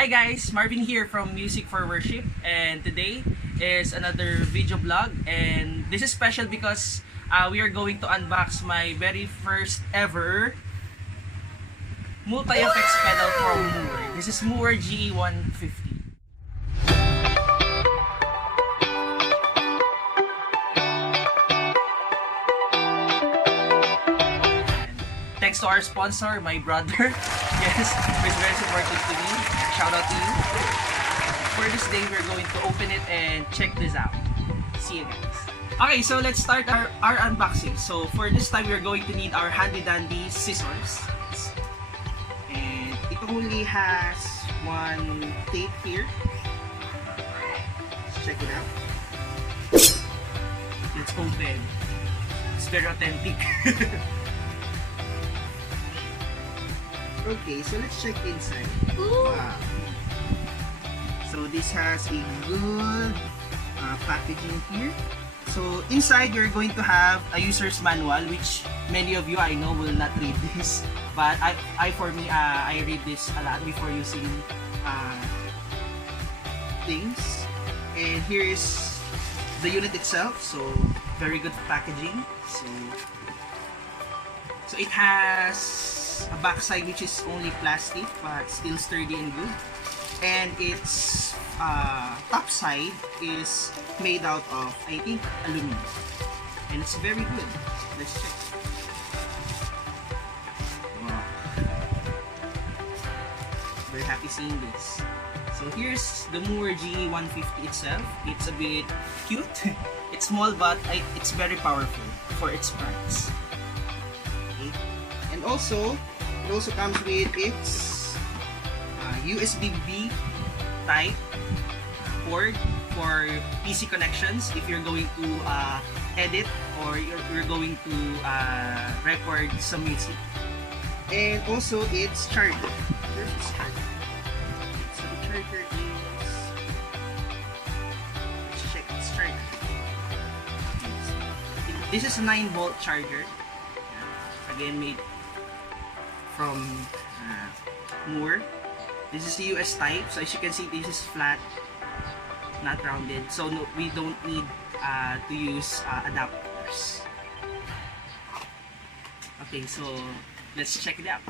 Hi guys, Marvin here from Music for Worship, and today is another video blog, and this is special because we are going to unbox my very first ever multi-effects pedal from Mooer. This is Mooer GE150. Thanks to our sponsor, my brother. Yes, he's very supportive to me. Shout out to you. For this day, we're going to open it and check this out. See you guys. Okay, so let's start our unboxing. So for this time, we're going to need our handy dandy scissors. And it only has one tape here. Let's check it out. Let's open. It's very authentic. Okay, so let's check inside. Wow. So this has a good packaging here. So inside you're going to have a user's manual, which many of you I know will not read this, but for me I read this a lot before using things. And here is the unit itself. So very good packaging. So it has a backside which is only plastic but still sturdy and good, and its top side is made out of, I think, aluminum, and it's very good. Let's check. Wow, very happy seeing this. So here's the Mooer GE150 itself. It's a bit cute. It's small but it's very powerful for its price. Okay. And also, it also comes with its USB-B type port for PC connections if you're going to edit or you're going to record some music. And also its charger. Here's its charger. So the charger is... let's check its charger. This is a 9-volt charger. Again, made from Mooer. This is the US type, so as you can see, this is flat, not rounded, so no, we don't need to use adapters. Okay, so let's check it out.